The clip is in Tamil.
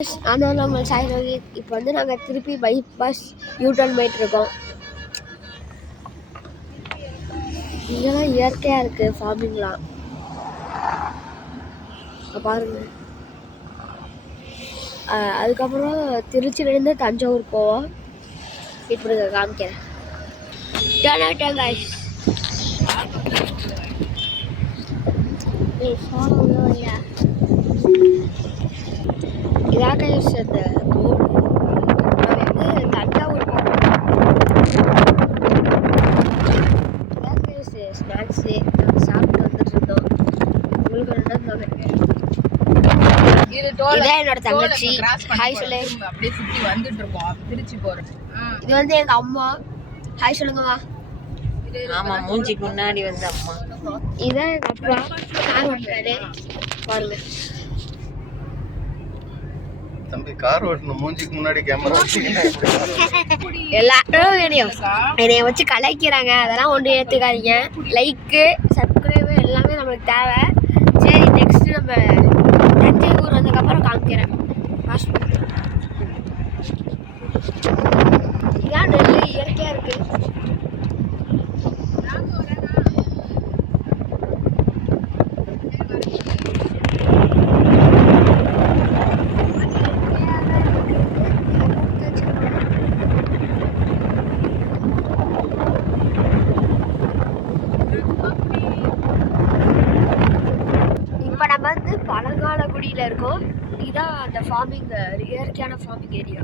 ஆனால் நம்ம சாய் ரோஹித் இப்போ வந்து நாங்கள் திருப்பி பைபாஸ் யூட்டர்ன் போயிட்டுருக்கோம். இங்கெல்லாம் இயற்கையாக இருக்குது ஃபார்மிங்லாம் பாருங்க. அதுக்கப்புறம் திருச்சியிலேருந்து தஞ்சாவூர் போவோம். இப்படி காமிக்கிறேன். இதாக இந்த போர்டு நாங்கள் வந்து தஞ்சாவூர் போகிறோம். இதாக ஸ்நாக்ஸு நாங்கள் சாப்பிட்டு வந்துட்டு இருந்தோம். உங்களுக்கு இதான் என்னோட தங்கச்சி. ஹாய் சொல்லு. அப்படியே சுற்றி வந்துட்டு இருக்கோம் திருச்சி போகிறோம். இது வந்து எங்கள் அம்மா. ஹாய் சொல்லுங்கம்மா. ஆமாம், மூஞ்சிக்கு முன்னாடி வந்து அம்மா. இதான் எங்கள் அப்பா கார் ஓட்டுறாரு பாருங்க. தம்பி கார் ஓட்டணும், மூஞ்சிக்கு முன்னாடி கேமரா எல்லாரும் என்னைய வச்சு கலாய்க்கிறாங்க. அதெல்லாம் ஒன்று ஏற்றுக்காதீங்க. லைக்கு சப்ஸ்கிரைபு எல்லாமே நம்மளுக்கு தேவை. சரி, நெக்ஸ்ட் நம்ம தஞ்சாவூர் வந்ததுக்கப்புறம் காமிக்கிறேன். வாஷ் பண்ணி இதான் நெல் இயற்கையாக இருக்குது. இப்போ நம்ம வந்து பழங்காலக்குடியில் இருக்கோம். இதுதான் அந்த ஃபார்மிங், இயற்கையான ஃபார்மிங் ஏரியா.